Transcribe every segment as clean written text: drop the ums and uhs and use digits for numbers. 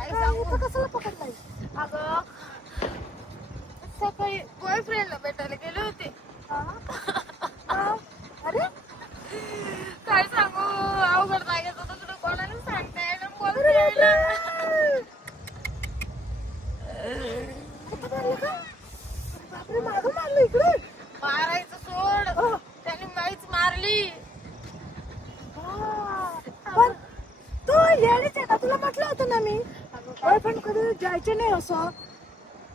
काय सांगू कशाला पकडलाय? अगं सकाळी बॉयफ्रेंडला भेटायला गेले होते. अरे काय सांगू अवघड लागायचं होतं तुला कोणाला सांगता येईल बोलता येईल. बापरे मागं मारलं इकडे. मारायचं सोड त्याने माईच मारली. पण तू येणीच आहे का? तुला म्हटलं होतं ना मी बॉयफ्रेंड कधी जायचे नाही असं.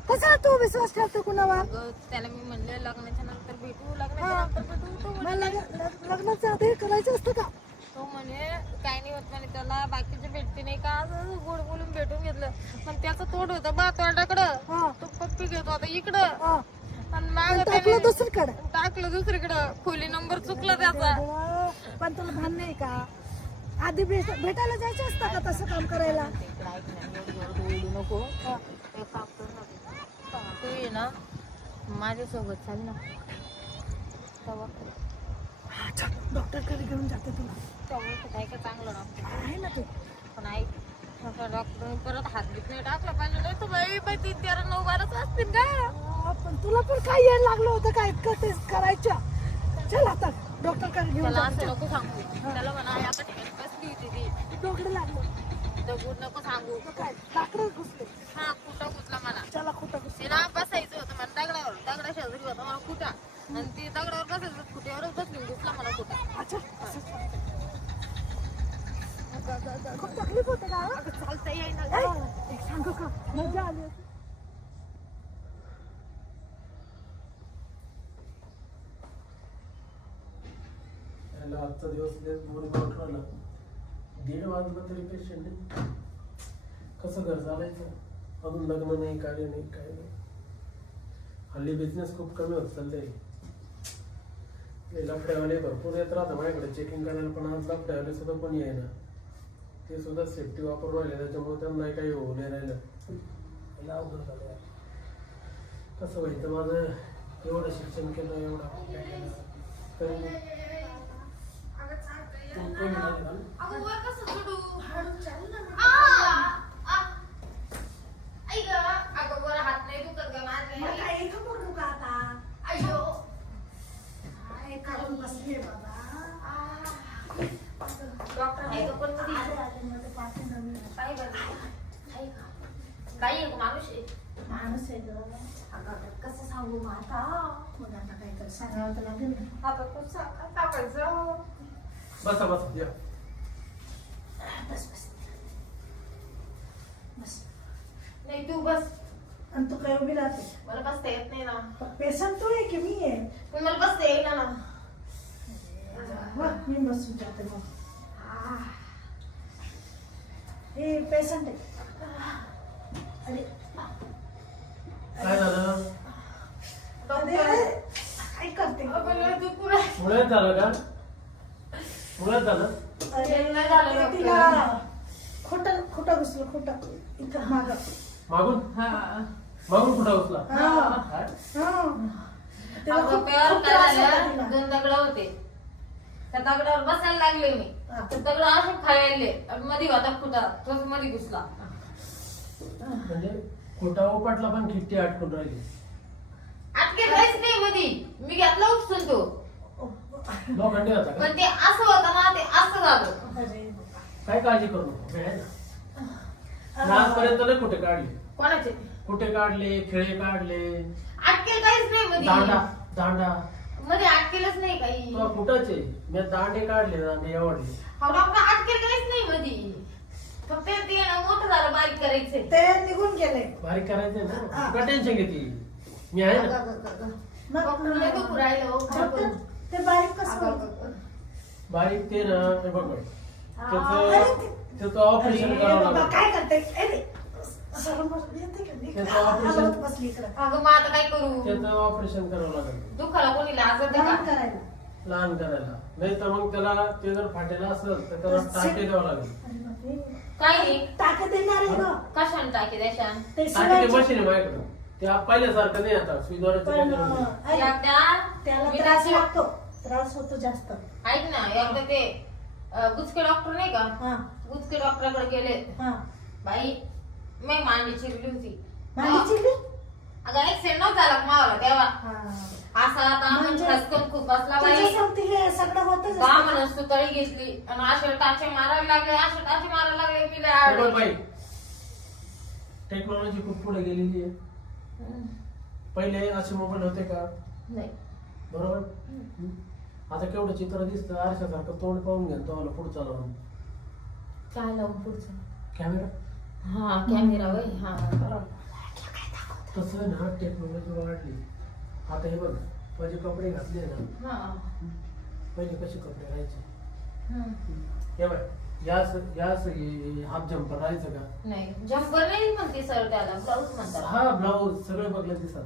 कसा तू विश्वास ठेवतो कुणावर? अगं त्याला मी म्हणले लग्नाच्या नंतर भेटू लग्नाच्या नंतर भेटू. तो म्हणे लग्नाचं आधी करायचं असतं का? तो म्हणे काय नाही होत म्हणे त्याला बाकीचे भेटते नाही का असं गोड बोलून भेटून घेतलं. पण त्याचं तोड होतं बा तोंडाकडं. तो पप्पी घेतो आता इकडं आणि मागं टाकलं त्याने दुसरीकडे. टाकलं दुसरीकडं. खोली नंबर चुकला त्याचा. पण तुला भान नाही का? आधी भेटायला जायचं असतं का तसं काम करायला? बोलू नको. एक काम कर ना तू ये ना माझ्यासोबत चाल ना तेव्हा डॉक्टरकडे घेऊन जाते तुला. तेव्हा काय का चांगलं ना आहे ना तू. पण ऐक डॉक्टरने परत हात बीत नाही टाकला पाहिजे. नाही तर बाई 3, 13, 9, 12 असतील का? पण तुला पण काय यायला लागलं होतं का इतकं ते करायचं? चल आता डॉक्टरकडे घेऊन त्याला जाते. असं नको सांगू. त्याला म्हणा आता ठिकाणी बसली होती ती डोकडे लागलं दगड नको सांगू. काय लाकडं घुसले. हा कुठं घुसला मला. चला खोटं घुसले. तिला बसायचं होतं मला दगडावर. दगडा शेजारी होता मला कुठा आणि ती दगडावर बसायचं कुठेवरच बसली घुसला मला कुठा. अच्छा खूप तकलीफ होते का? चालता येईना. एक सांगू का मजा आली होती. आजचा दिवस बोरी वाटला. 1:30 वाजलं तरी पेशंट नाही. कसं घर चालायचं? अजून लग्न नाही कार्य नाही काय नाही. हल्ली बिझनेस खूप कमी होत चाललंय. लफड्यावाले भरपूर येत राहतं माझ्याकडे चेकिंग करायला. पण आज लफड्यावाले सुद्धा कोणी आहे ना ते सुद्धा सेफ्टी वापरून राहिले. त्याच्यामुळे त्यांना काही होऊ नाही राहिलं. अवघड झालं. कसं व्हायचं माझं? एवढं शिक्षण केलं एवढं काय केलं तरी माणूस आहे ग. कसं सांगू मग आता? मग आता काय कर सांगावं तर लागेल ना. आता तू टाकायचं. बसा बसा या. बस बस बस. नाही तू बस. आणि तू काय उभी राहते? मला बसता येत नाही ना. पेशंट तू आहे की मी आहे? पण मला बसता येईल ना. मी बसून जाते मग. हे पेशंट आहे. अरे काय झालं? काय करते? मुळ्यात झालं का? मुळ्यात झालं? अरे तिला खोटं खोटं घुसलं. खोटं इथं मागं मागून मागून कुठं उचला? तिला खूप त्रास होता तिला. 2 दगड होते त्या दगडावर बसायला लागले मी. ते दगड असे खायले मध्ये होता फुटा तोच मध्ये घुसला. म्हणजे खोटा उपटला पण खिट्टी अटकून राहिली. अटके काहीच नाही मध्ये. मी घेतला उपसून तो. लोखंडी होता का? पण ते असं होतं ना ते असं झालं. अरे काय काळजी करू नको. वेळ आहे ना. आजपर्यंत नाही कुठे काढले. कोणाचे कुठे काढले? खेळे काढले. अटकेल काहीच नाही दांडा मध्ये. दांडा मध्ये अटकेलच नाही काही. तुला कुठंच मी दांडे काढले. दांडे एवढले. हा डॉक्टर अटकेल काहीच नाही मध्ये. फक्त ते ना मोठं झालं बारीक करायचंय. ते निघून गेले. बारीक करायचंय ना. का टेन्शन घेते? मी आहे ना. डॉक्टर लय बघू राहिलं हो, खरं डॉक्टर, बोल. ते बारीक कसं? बारीक ते ना हे बघ अरे त्याचं ऑपरेशन करावं बाबा लागेल. काय करते? अरे शरम येते का? त्याचं ऑपरेशन हलवत बसली इकडं. अगं मग आता काय करू? त्याचं ऑपरेशन करावं लागेल. दुखाला कोणी लाजत लहान का? करायला. लहान करायला. नाही तर मग त्याला ते जर फाटेला असेल तर त्याला टाके द्यावं लागेल. अरे बापरे. काय नाही टाके देणार आहे ग. कशाने टाकी द्याशान? ते टाके शिवायचे. मशीन आहे माझ्याकडे. ते पहिल्यासारखं नाही आता. सुईद्वारे पण ऐक, त्याला मी त्रास त्याची- लागतो. त्रास होतो जास्त. ऐक ना एकदा ते गुचके डॉक्टर नाही का? हा गुचके डॉक्टरकडे गेले. हा बाई मी मांडी चिरली होती. मांडी चिरली? अगं ऍक्सिडेंट नव्हता झाला मावाला तेव्हा. हा. असा आता आम्ही खसकन खूप बसला बाई. तुझ्यासोबत हे सगळं होतच का असतं. म्हणून सुतळी घेतली आणि असे टाचे मारायला लागले, असे टाचे मारायला लागले, मी लय हे बघ आवडले. बाई, टेक्नॉलॉजी खूप पुढे गेलेली आहे. पहिले असे मोबाईल होते का? नाही. बरोबर. आता केवढं चित्र दिसतं आरशासारखं, तोंड पाहून घ्या तो पुढचा लावून काय लावून पुढचं? कॅमेरा. हा कॅमेरा वय. हा तसं ना टेक्नॉलॉजी वाढली. आता हे बघ, माझे कपडे घातले ना, हा. पहिले कसे कपडे राहायचे. हम्म. हे बघ, यास हाफ जम्पर राहायचं का? नाही जम्पर नाही म्हणते सर, त्याला ब्लाऊज म्हणतात. हा ब्लाऊज सगळे बघले दिसतात.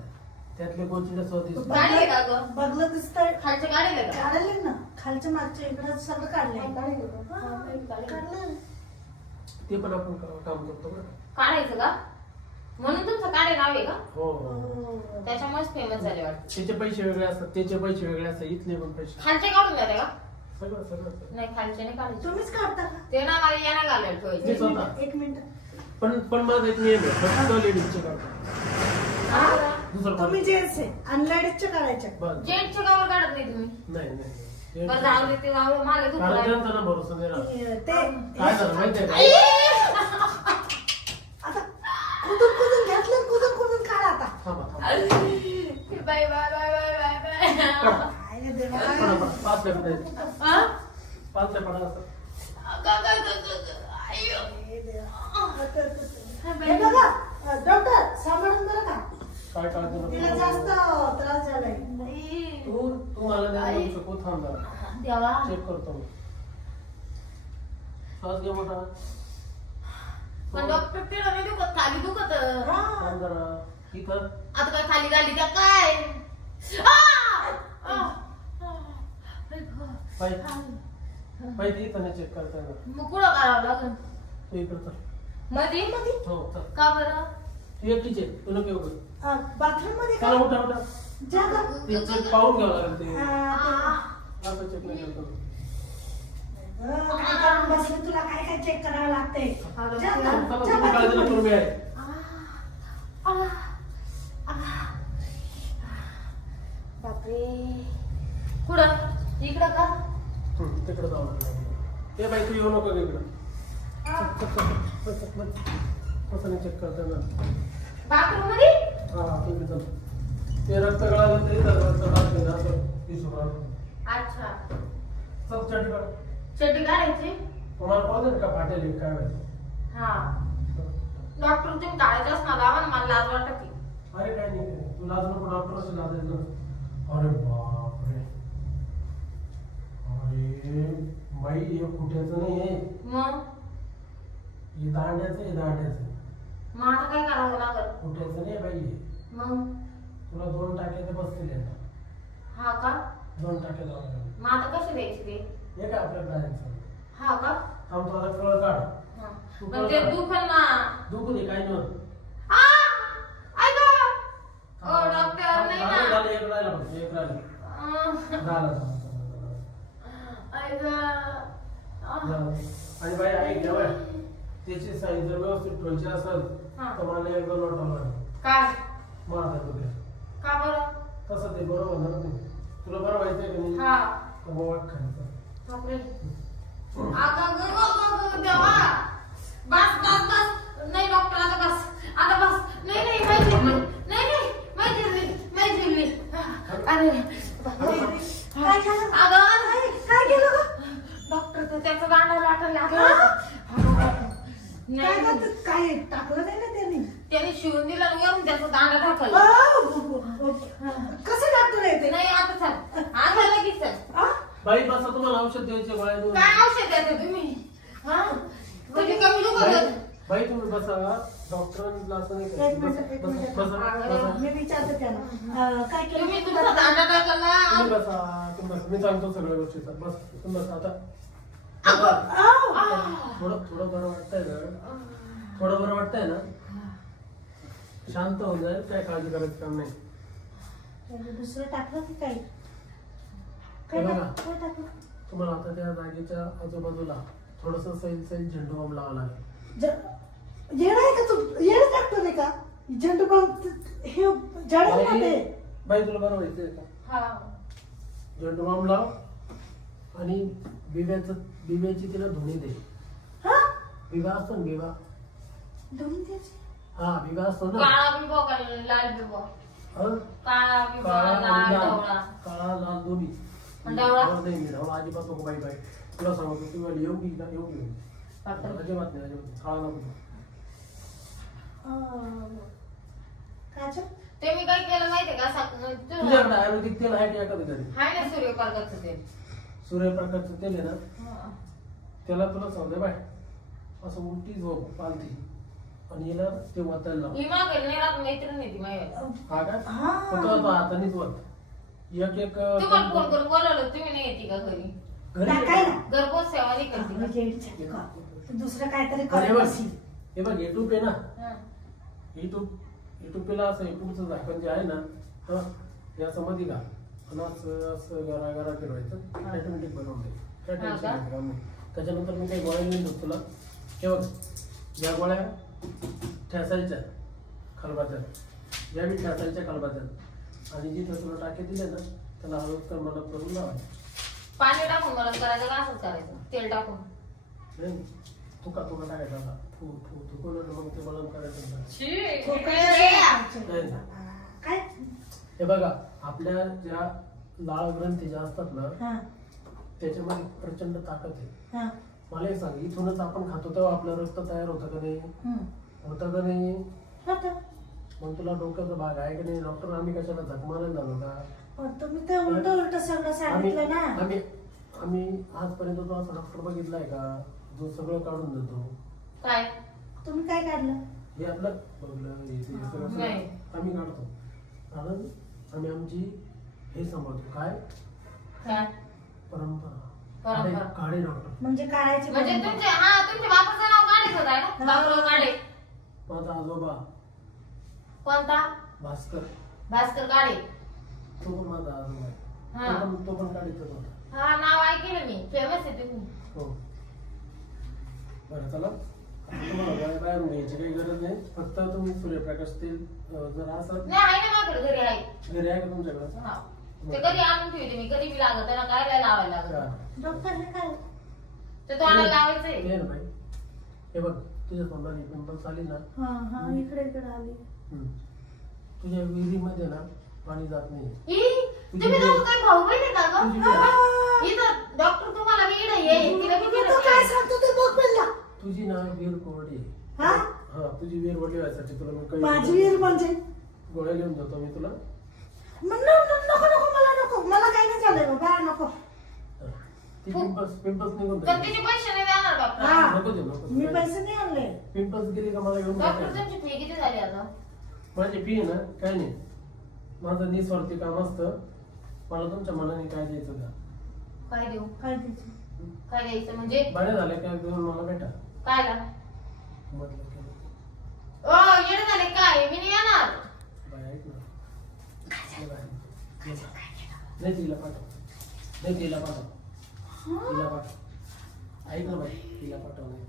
त्यातले गोचिडे स्वदेश. गाडी आहे का गं? बघलं दिसतंय. खालच्या गाडीला का? काढले ना खालच्या मागच्या इकडं सगळं काढलंय. काढायचं ते पण आपण काम करतो बरं. का? म्हणून तुमचं काढे नाव आहे का? हो हो. त्याच्यामुळेच फेमस झाले वाटतं. त्याचे पैसे वेगळे असतात, त्याचे पैसे वेगळे असतात, इथले पण पैसे खालचे काढून जाते का? सगळं सगळं. नाही खालचे नाही काढायचे. तुम्हीच काढता का? ते ना मला याना घालायला मी ठेवायचे. स्वतः. एक मिनिट. पण माझा एक नियम आहे, फक्त लेडीजचे करतो. दुसरं तुम्ही कोणी- जेंट्स आहे आणि लेडीजचे काढायचे. बस. जेंटचे कावर काढत नाही तुम्ही? नाही नाही. बरं जाऊ दे, ते जाऊ दे. मागे दुखू कारण लागलं. त्यांचा ना भरोसा नाही राहत. ते काय झालं माहितीये का? आता कुदून घेतलं, कुदून काढा आता. थांबा, थांबा. Bye bye bye bye bye bye. काय रे देवा. पडा, पडा. पाच ते पडा. हा? पाच ते पडा असं. अय्यो. हे देवा. हे बघा डॉक्टर सांभाळून बरं का. काय काळजी नको तिला करू. जास्त त्रास झालाय. तू मला नाही म्हणू शकत. थांब जरा, देवा. चेक करतो मी. श्वास घे मोठा. पण डॉक्टर तिला नाही दुखत, खाली दुखत. थांब जरा. इथं आता काय खाली घाली का काय? पाहिजे इथं नाही चेक करता येणार. मग कुठं करावं लागेल? तू इकडं चल. मध्ये हो चल. का बरं? तू एकटीच आहे, तू नको येऊ. बाथरूम मध्ये चला का? उठा उठा. जा गं. ते चेक पाहून घ्यावं लागेल ते. ते- असं चेक नाही करतो. काय करून बसले, तुला काय काय चेक करावं लागते. चला तुम्ही काळजी नको करू, मी आहे. बापरे. कुठं? इकडं का? तिकडे जाऊ नका. ए बाई तू येऊ नको इकडं. कसं नाही चेक करता येणार. बाथरूम मध्ये? हा तुम्ही चल. ते रक्त गळालं तरी रक्त टाकते ना असं दिसून राहिलं. अच्छा. चल चटी काढ. चड्डी काढायची? तुम्हाला पाहतो का फाटेल काय माहिती. हा. डॉक्टर तुम्ही काढायचं असणार लावा ना, मला लाज वाटत. अरे काय नाही तू लाज नको, डॉक्टरशी लाजायचं. अरे बापरे. अरे बाई हे कुठ्याचं नाही आहे, मग हे दांड्याचं आहे, दांड्याचं. मग आता काय करावं लागल? कुठ्याचं नाही बाई हे. मग तुला 2 टाके तर बसतील आहे. हा का? 2 टाके जाऊ लागले. मग आता कसे द्यायचे ते? हे काय आपल्या प्राण्यांचं. हा का? थांब तू आता कळ काढ. हा. पण ते दुखल ना. दुखू दे काही नव्हतं. आ! ऐका. ओ डॉक्टर नाही ना. झालं एक राहिलं बघ, एक राहिलं. झालं. ऐका. आणि बाई ऐक ना बाई, त्याची साईज जर व्यवस्थित ठेवायची असेल हा. तर मला एक 2 नोटा लागेल. काय? माझा बघेल का बरं? तसं ते बरोबर ना ते. तुला बरं व्हायचंय का नाही? हा. तर मग वाट खायचं. बापरे. अगं देवा. बस. नाही डॉक्टर आता बस. आता बस. नाही माहिती नाही. अरे काय झालं? अगं काय केलं गं? डॉक्टर तर त्याचा दांडा लाटायला लागला. काय नाही गं? काय टाकलं नाही ना त्यांनी? त्याने शिवून दिला आणि वरून त्याचा दांडा टाकला. कसं डॉक्टर आहे ते? नाही आता चल. आता लगेच चल. आ? बाई बसा, तुम्हाला औषध द्यायचे गोळ्या देऊन. काय औषध द्यायचं तुम्ही? हा? म्हणजे कमी दुखत. बाई तुम्ही बसा, डॉक्टरांना असं नाही एक करायचं. मिनिट, एक मिनिट. बसा. मी विचारते त्यांना. काय केलं? तुम्ही तुमचा दांडा टाकला. तुम्ही बसा, तुम्ही बसा. मी सांगतो सगळ्या गोष्टी. बस तुम्ही बसा आता. थोडं बरं वाटतंय ना? थोडं बरं वाटतंय ना? शांत होऊन जाईल, काय काळजी करायचं काम नाही. त्यांनी दुसरं टाकलं की काय? हे बघा. काय टाकलं? तुम्हाला आता त्या जागेच्या आजूबाजूला थोडस सैल झेंडू बाम लावा लागेल. येडा आहे का तू? येडा डॉक्टर आहे का? झेंडू बाम हे जडच राहते. बाई तुला बरं व्हायचंय का? हा झेंडू बाम लाव आणि बिब्याची तिला धुणी दे. हा? बिबा असतो ना बिबा. दोन त्याचे. हा बिबा असतो ना. काळा बिबो का लाल बिबो? हं? काळा बिबो काळा लाल आणि लाल. ढवळा. काळा लाल दोन्ही. आणि ढवळा? नाही मी ढवळा अजिबात नको बाई बाई. तुला सांगतो तू मला येऊ की ना येऊ की. डॉक्टर अजिबात नाही अजिबात काळा नको. काजल? ते मी काय केलं माहितीये का तुझ्याकडे आयुर्वेदिक तेल आहे का एखादं घरी? हाय ना सूर्यप्रकाशचं ते सूर्यप्रकाशचं तेल आहे ना, त्याला तुला सांगते बाय असं उलटी झोप पालती आणि हिला ते वाचायला लाव. ही मागे नाही राहत मैत्रीण आहे ती माझी. हा का? हा. पण तो आता हातानेच वत. एक तुम्हाला फोन करून बोलावलं तुम्ही नाही येते का घरी? घरी काय ना? घरपोच सेवा नाही करते का? म्हणजे येडीच आहे का? तू दुसरं काहीतरी अरे करत बघ असेल. हे बघ युट्यूब आहे ना, हं. युट्यूबला असं युट्यूबचं झाकण जे आहे ना, हा याचं मध्ये घाल आणि असं असं गरा गरा फिरवायचं ऑटोमॅटिक बनवून दे. काय हा टेन्शन का? नाही काम नाही. त्याच्यानंतर मी काही गोळ्या नाही देत तुला. हे बघ या गोळ्या ठेसायच्या खलबात्यात, या बी ठेसायच्या खलबात्यात आणि जिथे तुला टाके दिले ना त्याला हळूच तर मला करून लावायचं. पाणी टाकून मला करायचं का असंच करायचं तेल टाकून? नाही तुका टाकायचा आता थुकवलं मग ते बळण करायचं नाही. छी, तो किती काय रे? करायचं? काय? हे बघा आपल्या ज्या लाळ ग्रंथी ज्या असतात ना हा, त्याच्यामध्ये प्रचंड ताकद आहे. हा. मला एक सांग इथूनच आपण खातो तेव्हा आपलं रक्त तयार होतं का नाही? हम्म. होतं का नाही? होतं. मग तुला डोक्याचा भाग आहे का नाही? डॉक्टर आम्ही कशाला झक मारायला झालो का? पण तुम्ही ते उलट सगळं सांगितलं ना. आम्ही आजपर्यंत तो असा डॉक्टर बघितलाय का जो सगळं काढून देतो? काय? तुम्ही काय काढलं? हे आपलं बघलं हे सगळं नाही. आम्ही काढतो कारण आम्ही आमची हे सांभाळतो. काय काय? परंपरा. परंपरा. काढे डॉक्टर. म्हणजे काढायचे म्हणजे बंद. तुमच्या बापाचं नाव काढेच होत आहे ना? बापराव काढे. माझा आजोबा कोणता? भास्कर, भास्कर काढे. तो पण माझा आजोबा आहे. हा. तो पण काढीतच होता. हा नाव ऐकलं मी, फेमस आहे तुम्ही. हो बरं चला तुम्हाला बाहेरून घ्यायची काही गरज नाही. फक्त तुम्ही सूर्यप्रकाश तेल जर असं नाही आहे ना माझ्याकडे घरी आहे. घरी आहे का तुमच्याकडे? हा. ते कधी आणून ठेवते मी, कधी बी लागत त्याला काय लावायला लागत. हा. डॉक्टर हे काय? ते तोंडाला लावायचंय. ते ना बाई हे बघ तुझ्या तोंडाने पिंपल्स आली ना, हा हा, इकडे आली. तुझ्या विहिरीमध्ये ना पाणी जात नाही. तुम्ही दोघं काही भाऊ बहीण आहे का तुझी गं? इथं डॉक्टर तुम्हाला वेळ आहे तिला तू किती तो काय सांगतो ते बघ पहिला. तुझी ना विहीर कोरडी आहे. हा? हा तुझी विहीर वडली व्हायसाठी तुला मी माझी विहीर म्हणजे गोळ्या लिहून देतो मी तुला. नको नको मला नको, मला काही नाही झालंय बाबा, नको. हा. ती पिंपल्स निघून पण जाईल. तिचे पैसे नाही देणार डॉक्टर. हा. नको देऊ नको मी पैसे नाही आणले. पिंपल्स गेली का मला घेऊन डॉक्टर जायचं. तुमची फी किती झाली आता? माझी फी आहे ना काय नाही, माझं निस्वार्थी काम असतं. मला तुमच्या मनाने काय द्यायचं का? काय देऊ? काय द्यायचं? काय द्यायचं म्हणजे? बरे झाले काय देऊन मला भेटा. काय ला? म्हटलं केलं. येणं झाले काय? मी नाही येणार. बाई ऐक ना. नाही तिला पाठव. नाही तिला पाठव. तिला पाठव. ऐक ना बाई तिला पाठव नाही.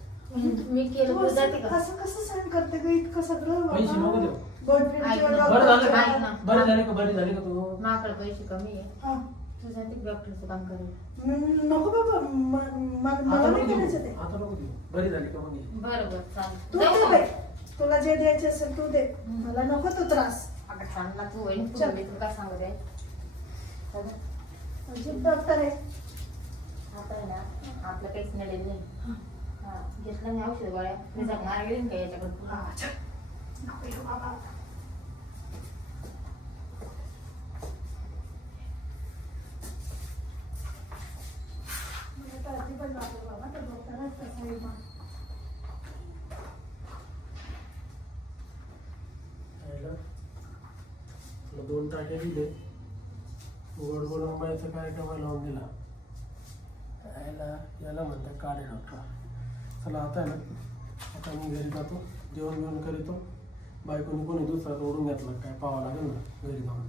मी केलं तू तर जाते का? असं कसं सहन करते ग इतकं सगळं पैसे बाबा? नको देऊ. boyfriend ऐक चे ना. बरं झालं ऐक का? ना. बरं झाले का? बरी झाली का तू? माझ्याकडे पैसे कमी आहे. हा. तू जाते डॉक्टरचं काम करेल. नको बाबा, मला आता नाही नको करायचं देऊ. ते. आता नको देऊ. बरी झाली का मग ये. बरं बरं तू चालेल. दे जाऊ बाई. का? तुला जे द्यायचे असेल तू दे, मला नको तो त्रास. अगं सांग ना तू होईल. चल. मी तुला काय सांगत आहे? चला. अजिब डॉक्टर आहे. आता आहे ना आपलं काहीच मिळेल नाही. हा घेतलं नाही औषध गोळ्या. मी जगणार गेली का याच्याकडे? हा, चल. नको येऊ बाबा. मला तर अजिबात नको बाबा, त्या डॉक्टरच तसा आहे बा. यायला तुला 2 टाके दिले. गोड गोड आंब्याचा कार्यक्रम लावून दिला. याला म्हणतात काढे डॉक्टर. चला आता आहे ना, आता मी घरी जातो, जेवण करीतो. बायकोनी कोणी दुसरा तोडून घेतला काय पाहावं लागेल ना घरी जाऊन.